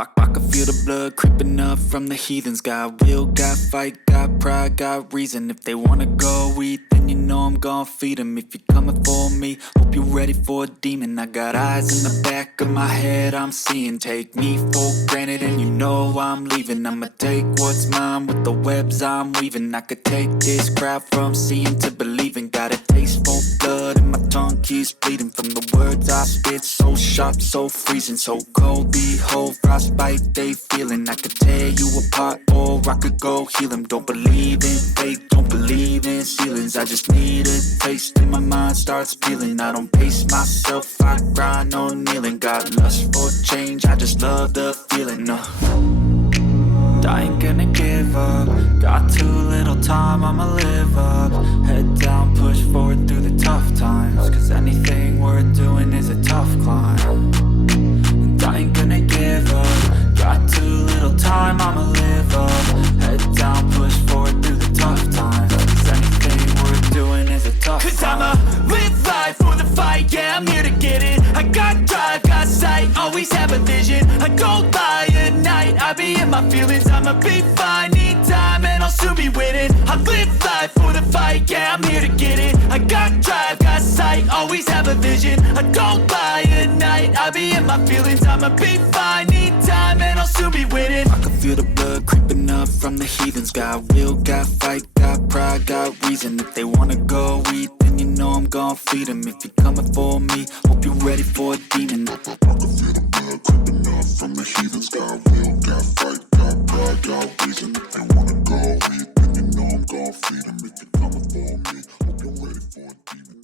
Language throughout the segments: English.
I can feel the blood creeping up from the heathens. Got will, got fight, got pride, got reason. If they wanna go eat, then you know I'm gon' feed them. If you're coming for me, hope you're ready for a demon. I got eyes in the back of my head, I'm seeing. Take me for granted and you know I'm leaving. I'ma take what's mine with the webs I'm weaving. I could take this crowd from seeing to believing. Got a taste for blood and my tongue keeps bleeding from the words I spit. So sharp, so freezing, so cold. Behold, frostbite they feeling. I could tear you apart or I could go heal them. Don't believe in fate, don't believe in ceilings. I just need a taste and my mind starts peeling. I don't pace myself, I grind on kneeling. Got lust for change, I just love the feeling. I ain't gonna give up. Got too little time, I'ma live up. Head down, push forward through the tough times. Cause anything worth doing is a tough climb. And I ain't gonna give up. Got too little time, I'ma live up. Head down, push forward through the tough times. Cause anything worth doing is a tough climb. Cause I'ma live life for the fight, yeah, I'm here to get it. I got drive, got sight, always have a vision. I go by at night, I be in my feelings. I'ma be fine, need time and I'll soon be winning. I live life for the fight, yeah, I'm here to get it. I got drive, got sight, always have a vision. I go by at night, I be in my feelings. I'ma be fine, need time and I'll soon be winning. I can feel the blood creeping up from the heathens. Got will, got fight, got pride, got reason. If they wanna go eat, then you know I'm gon' feed them. If you're coming for me, hope you're ready for a demon. I can feel the blood creeping up from the heathens. Got will, got fight, got pride, got reason. If they wanna go eat, then you know I'm gon' feed them. If you're coming for me, hope you're ready for a demon.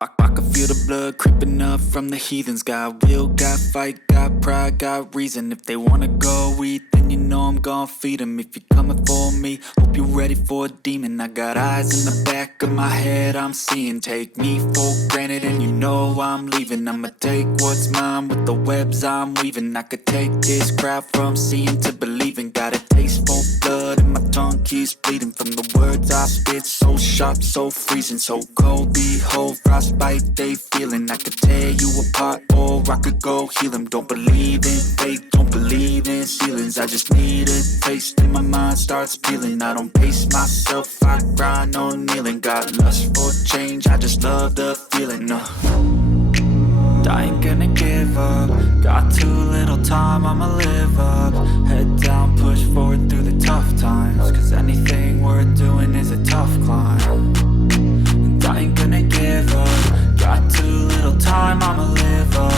I can feel the blood creeping up from the heathens. Got will, got fight, got pride, got reason. If they wanna go eat, then you know I'm gon' feed them. If you're coming for me, hope you're ready for a demon. I got eyes in the back of my head, I'm seeing. Take me for granted and you know I'm leaving. I'ma take what's mine with the webs I'm weaving. I could take this crowd from seeing to believing. Got a taste for blood and my tongue keeps bleeding from the words I spit. So sharp, so freezing, so cold. Behold, frostbite they feeling. I could tear you apart or I could go heal them. Don't believe in fate, don't believe in ceilings. I just need a taste and my mind starts peeling. I don't pace myself, I grind on kneeling. Got lust for change, I just love the feeling. I ain't gonna give up. Got too little time, I'ma live up. Head down, push forward through the tough times. Cause anything worth doing is a tough climb. And I ain't gonna give up. Got too little time, I'ma live up.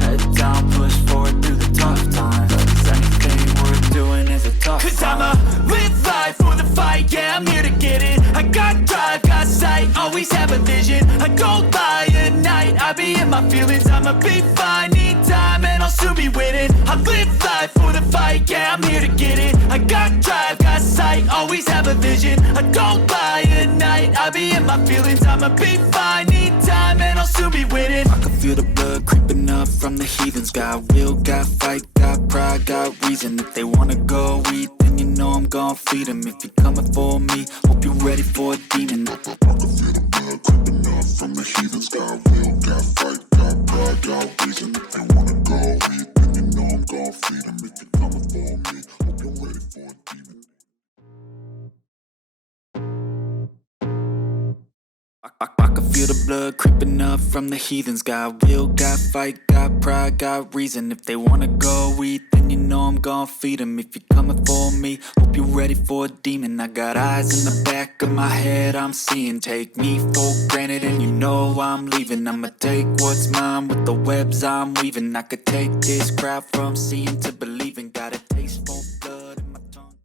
Head down, push forward through the tough times. Cause anything worth doing is a tough climb. Cause I'ma live life for the fight, yeah, I'm here to get it. I got drive, got sight, always have a vision. I go by at night, I be in my feelings. I'ma be fine, need time and I'll soon be winning. I live life for the fight, yeah, I'm here to get it. I got drive, got sight, always have a vision. I go by at night, I be in my feelings. I'ma be fine, need time and I'll soon be winning. I can feel the blood creeping up from the heathens. Got will, got fight, got pride, got reason. If they wanna go eat, then you know I'm gon' feed them. If you're coming for me, hope you're ready for a demon. I can feel the blood creeping up from the heathens. Got will, got fight, got pride, got reason. If they wanna go eat, then you know I'm gon' feed them. If you're coming for me, hope you're ready for a demon. I can feel the blood creeping up from the heathens. Got will, got fight, got pride, got reason. If they wanna go eat, then you know I'm gon' feed them. If you're coming for me, hope you're ready for a demon. I got eyes in the back of my head, I'm seeing. Take me for granted and you know I'm leaving. I'ma take what's mine with the webs I'm weaving. I could take this crowd from seeing to believing.